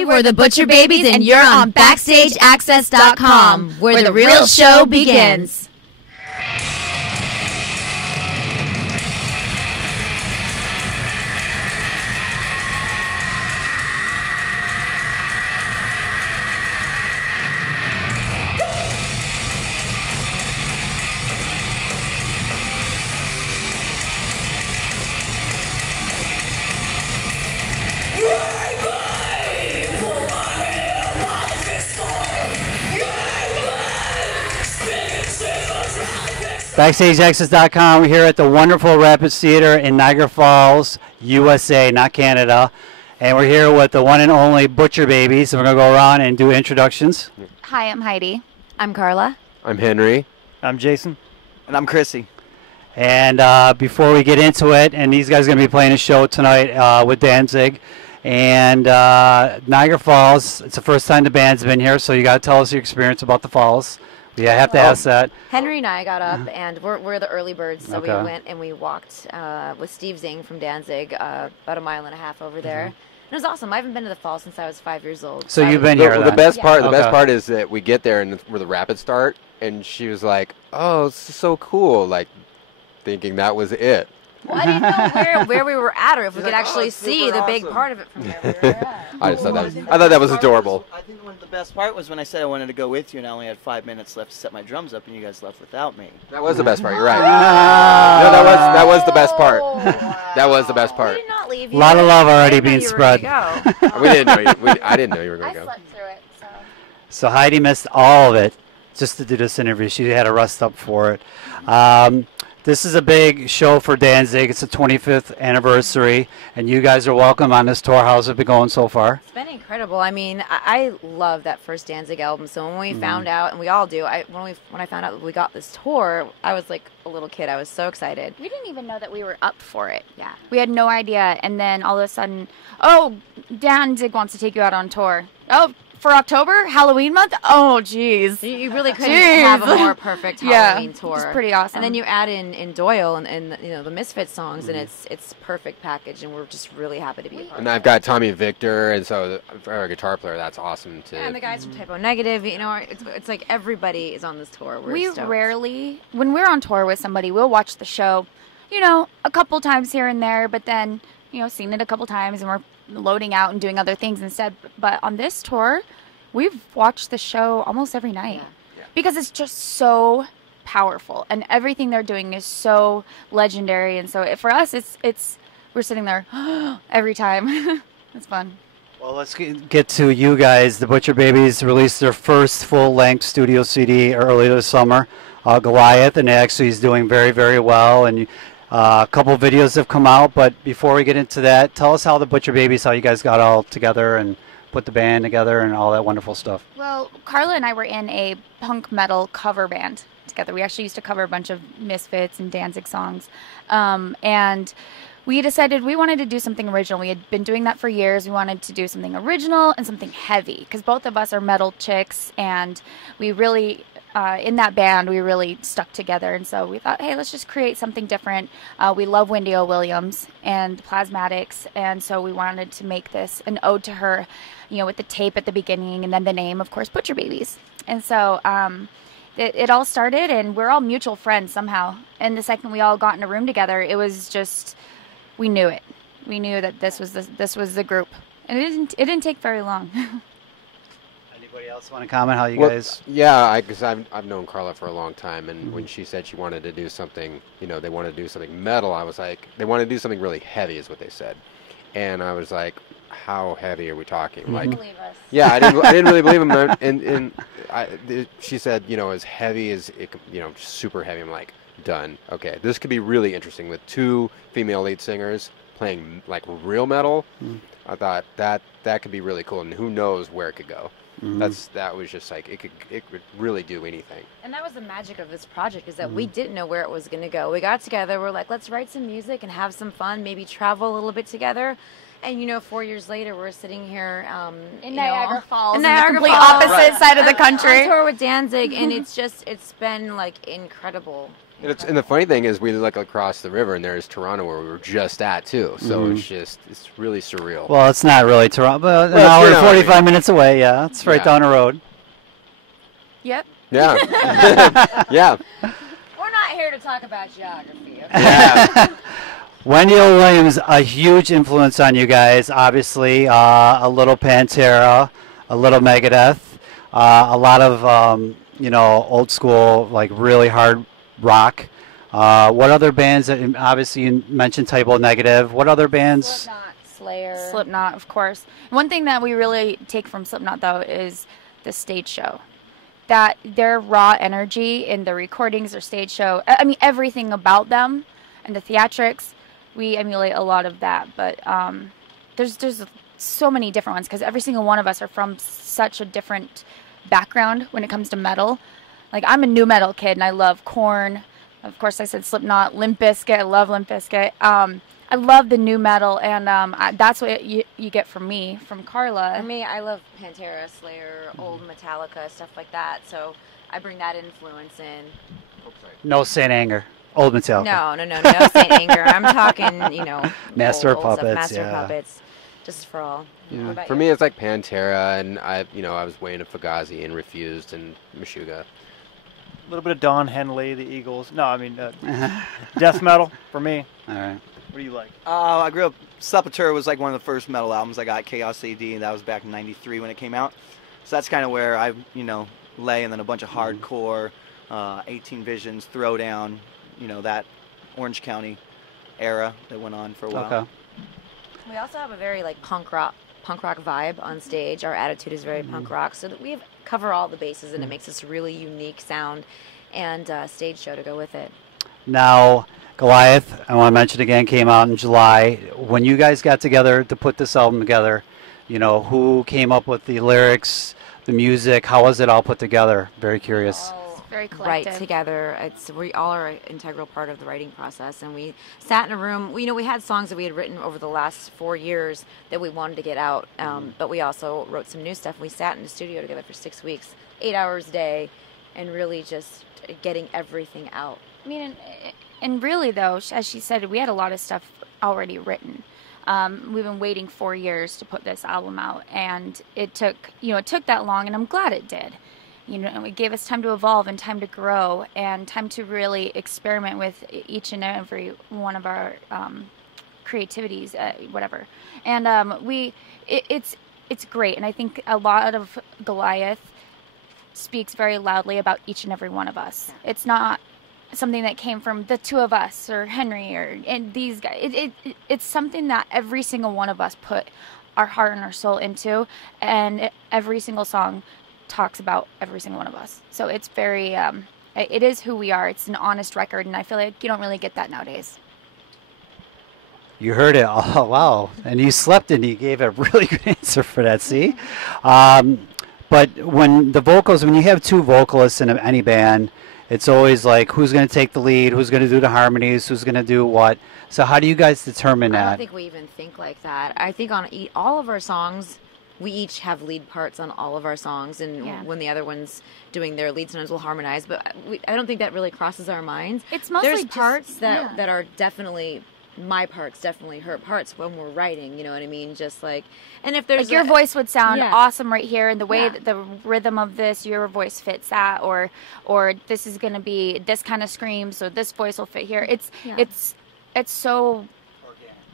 Hey, we're the Butcher Babies, and you're on BackstageAxxess.com, where the real show begins. BackstageAxxess.com. We're here at the wonderful Rapids Theater in Niagara Falls, USA, not Canada. And we're here with the one and only Butcher Babies. So we're going to go around and do introductions. Hi, I'm Heidi. I'm Carla. I'm Henry. I'm Jason. And I'm Chrissy. And before we get into it, and these guys are going to be playing a show tonight with Danzig. And Niagara Falls, it's the first time the band's been here, so you got to tell us your experience about the falls. Yeah, I have to ask that. Henry and I got up, and we're the early birds, so Okay. we went and we walked with Steve Zing from Danzig about a mile and a half over there. And it was awesome. I haven't been to the falls since I was 5 years old. So you've been here The then? best part, Yeah. the best Okay. part is that we get there and where the rapids start, and she was like, "Oh, this is so cool!" Like thinking that was it. Well, I didn't know where we were at, or if we could actually see the big part of it from where we were at. I just thought that was adorable. I think the best part was when I said I wanted to go with you, and I only had 5 minutes left to set my drums up, and you guys left without me. That was the best part. You're right. No, that was the best part. That was the best We part. did not leave A you. lot of love I already didn't know being you were spread. gonna go. We didn't know. I didn't know you were going I to go. slept through it, so. So Heidi missed all of it just to do this interview. She had to rest up for it. This is a big show for Danzig. It's the 25th anniversary, and you guys are welcome on this tour. How's it been going so far? It's been incredible. I mean, I love that first Danzig album. So when we found out, and we all do, when I found out that we got this tour, I was like a little kid. I was so excited. We didn't even know that we were up for it. Yeah. We had no idea. And then all of a sudden, oh, Danzig wants to take you out on tour. Oh, for October? Halloween month? Oh, jeez. You really couldn't Jeez. have a more perfect Halloween tour. It's pretty awesome. And then you add in Doyle and you know the Misfits songs, and it's perfect package, and we're just really happy to be a part And of it. I've got Tommy Victor, and so for a guitar player, that's awesome too. And the guys from Typo Negative, you know, it's like everybody is on this tour. We're we stoked. rarely, when we're on tour with somebody, we'll watch the show, you know, a couple times here and there, but then, you know, seen it a couple times and we're loading out and doing other things instead. But on this tour, we've watched the show almost every night because it's just so powerful and everything they're doing is so legendary. And so for us, it's we're sitting there every time. It's fun. Well, let's get to you guys. The Butcher Babies released their first full-length studio CD earlier this summer, Goliath, and it actually is doing very, very well. And a couple of videos have come out. But before we get into that, tell us how the Butcher Babies, how you guys got all together and put the band together and all that wonderful stuff. Well, Carla and I were in a punk metal cover band together. We actually used to cover a bunch of Misfits and Danzig songs. And we decided we wanted to do something original. We had been doing that for years. We wanted to do something original and something heavy because both of us are metal chicks, and we really, in that band, we really stuck together. And so we thought, hey, let's just create something different. We love Wendy O. Williams and Plasmatics, and so we wanted to make this an ode to her, you know, with the tape at the beginning and then the name, of course, Butcher Babies. And so it all started, and we're all mutual friends somehow. And the second we all got in a room together, it was just, we knew it. We knew that this was the group, and it didn't take very long. Anybody else want to comment how you Well, guys? Yeah, because I've known Carla for a long time, and when she said she wanted to do something, you know, they wanted to do something metal, I was like, they want to do something really heavy, is what they said, and I was like, how heavy are we talking? Like, Believe us. yeah, I didn't really believe him, and she said, you know, as heavy as it, you know, super heavy. I'm like, done. Okay, this could be really interesting with two female lead singers playing like real metal. I thought that could be really cool, and who knows where it could go. That was just like it could really do anything. And that was the magic of this project, is that we didn't know where it was going to go. We got together, we're like, let's write some music and have some fun, maybe travel a little bit together. And, you know, 4 years later, we're sitting here In Niagara Falls, in the Niagara complete Falls, opposite side of the country. on tour with Danzig, and it's been like incredible. And the funny thing is, we look across the river, and there's Toronto, where we were just at too. So it's really surreal. Well, it's not really Toronto, but an Well, hour you and know, 45 minutes away. Yeah, it's right Yeah. down the road. Yep. Yeah, yeah, We're not here to talk about geography. Okay? yeah. Wendy O. Williams, a huge influence on you guys. Obviously, a little Pantera, a little Megadeth, a lot of old school, like really hard rock. What other bands? Obviously, you mentioned Type O Negative. What other bands? Slipknot, Slayer. Slipknot, of course. One thing that we really take from Slipknot, though, is the stage show. That their raw energy in the recordings, their stage show, I mean, everything about them and the theatrics, we emulate a lot of that. But there's so many different ones because every single one of us are from such a different background when it comes to metal. Like, I'm a new metal kid, and I love Korn. Of course, I said Slipknot, Limp Bizkit. I love Limp Bizkit. I love the new metal, and that's what you get from me, from Carla. For me, I love Pantera, Slayer, old Metallica, stuff like that. So I bring that influence in. No Saint Anger. Old Metallica. No Saint Anger. I'm talking, Master of old stuff, Puppets, Master of yeah. Puppets, Just for All. Yeah. What about For you? me, it's like Pantera, and I was way into Fugazi and Refused and Meshuggah. A little bit of Don Henley, the Eagles. No, I mean, death metal for me. All right. What do you like? I grew up. Sepultura was like one of the first metal albums I got. Chaos AD, and that was back in '93 when it came out. So that's kind of where I, lay, and then a bunch of hardcore, 18 Visions, Throwdown, that Orange County era that went on for a while. Okay. We also have a very punk rock vibe on stage. Our attitude is very punk rock, so that we cover all the bases, and it makes us a really unique sound and stage show to go with it. Now, Goliath, I want to mention again, came out in July. When you guys got together to put this album together, who came up with the lyrics, the music? How was it all put together? Very curious. Very Write collective. together. We all are an integral part of the writing process, and we sat in a room. We had songs that we had written over the last 4 years that we wanted to get out, but we also wrote some new stuff. We sat in the studio together for 6 weeks, 8 hours a day, and really just getting everything out. I mean, and really, though, as she said, we had a lot of stuff already written. We've been waiting 4 years to put this album out, and it took that long, and I'm glad it did. It gave us time to evolve and time to grow and time to really experiment with each and every one of our creativities, whatever. And it's great, and I think a lot of Goliath speaks very loudly about each and every one of us. It's not something that came from the two of us or Henry and these guys. It's something that every single one of us put our heart and our soul into, and every single song talks about every single one of us. So it's very it is who we are. It's an honest record, and I feel like you don't really get that nowadays. You heard it. Oh, wow. And you slept and you gave a really good answer for that, see? But when you have two vocalists in any band, it's always like, who's going to take the lead, who's going to do the harmonies, who's going to do what. So how do you guys determine I that? don't think we even think like that. I think on all of our songs, we each have lead parts on all of our songs, and when the other one's doing their lead, sometimes we'll harmonize. But I don't think that really crosses our minds. It's mostly there's just- parts that are definitely my parts, definitely her parts when we're writing. You know what I mean? Just and if there's your voice would sound Yeah. awesome right here, and the way Yeah. that the rhythm of this, your voice fits that, or this is going to be this kind of scream, so this voice will fit here. It's so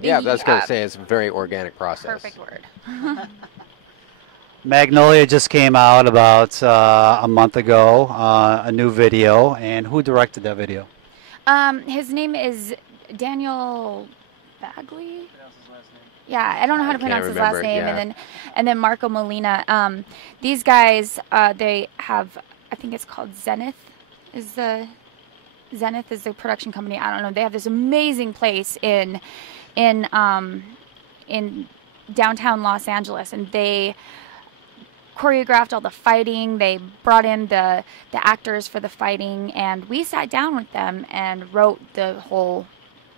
Yeah, that's going to say it's a very organic process. perfect word. Magnolia just came out about a month ago, a new video. And who directed that video? His name is Daniel Bagley. Yeah, I don't know how to pronounce his last remember, name, yeah. and then Marco Molina. These guys, they have, I think it's called Zenith is the production company. I don't know. They have this amazing place in downtown Los Angeles, and they choreographed all the fighting. They brought in the actors for the fighting, and we sat down with them and wrote the whole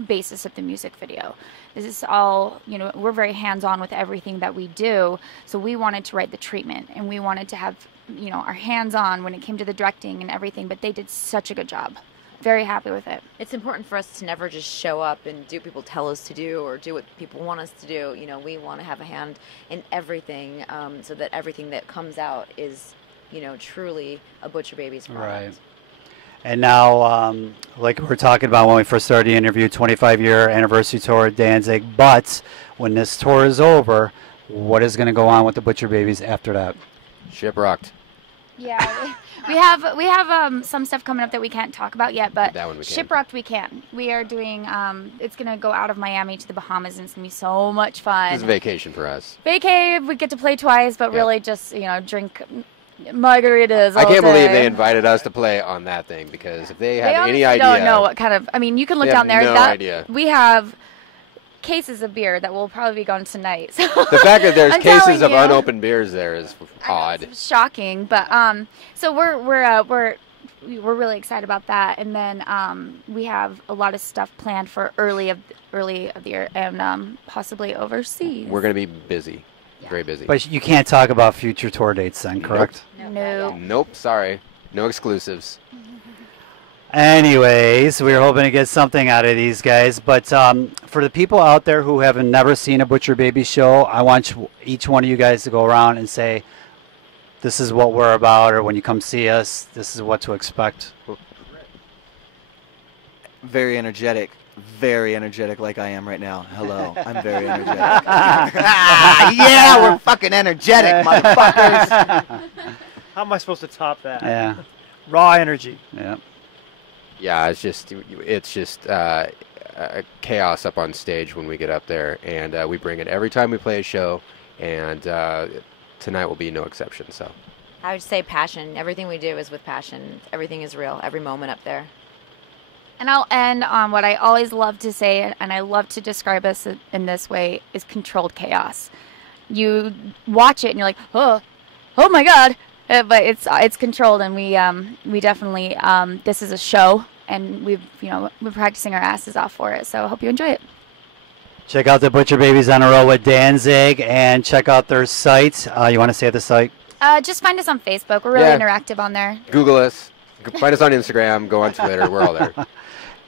basis of the music video. This is all, we're very hands-on with everything that we do, so we wanted to write the treatment, and we wanted to have, our hands-on when it came to the directing and everything, but they did such a good job very happy with it. It's important for us to never just show up and do what people tell us to do or do what people want us to do. You know, we want to have a hand in everything, so that everything that comes out is, you know, truly a Butcher Babies product. Right. And now, like we were talking about when we first started the interview, 25-year anniversary tour at Danzig. But when this tour is over, what is going to go on with the Butcher Babies after that? Shiprocked. Yeah, we have some stuff coming up that we can't talk about yet, but That one we can. Shiprocked we can. We are doing. It's gonna go out of Miami to the Bahamas, and it's gonna be so much fun. This is a vacation for us. Vacay, we get to play twice, but Yep. really just drink margaritas. I all can't believe day. they invited us to play on that thing, because if they They have any honestly idea, don't know what kind of. I mean, you can look They have down there. no that idea. We have cases of beer that will probably be gone tonight. So the fact that there's I'm cases telling of you. unopened beers there is I know, odd. it's shocking, but so we're really excited about that, and then we have a lot of stuff planned for early of the year and possibly overseas. We're going to be busy, very busy. But you can't talk about future tour dates then, correct? No. Nope, sorry, no exclusives. Anyways, we were hoping to get something out of these guys. But for the people out there who have never seen a Butcher Baby show, I want each one of you guys to go around and say, this is what we're about, or when you come see us, this is what to expect. Very energetic like I am right now. Hello, I'm very energetic. Yeah, we're fucking energetic, motherfuckers. How am I supposed to top that? Yeah, Raw energy. yeah. Yeah, it's just chaos up on stage when we get up there, and we bring it every time we play a show, and tonight will be no exception. So I would say passion. Everything we do is with passion. Everything is real. Every moment up there. And I'll end on what I always love to say, and I love to describe us in this way, is controlled chaos. You watch it and you're like, oh my God. But it's controlled, and we definitely this is a show, and we're practicing our asses off for it. So I hope you enjoy it. Check out the Butcher Babies on a roll with Danzig, and check out their site. You want to say the site? Just find us on Facebook. We're really Yeah. interactive on there. Google us, find us on Instagram, go on Twitter, we're all there.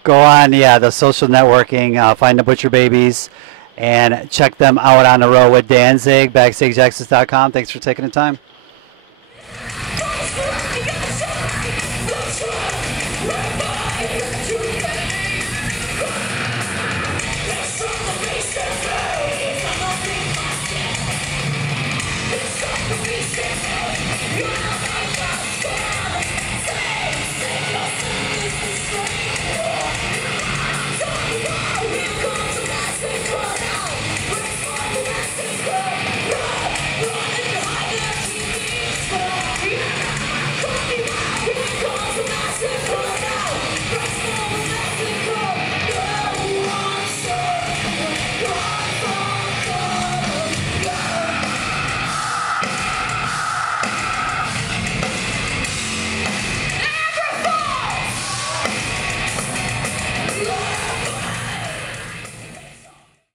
Go on, the social networking. Find the Butcher Babies, and check them out on the road with Danzig. BackstageAxxess.com. Thanks for taking the time.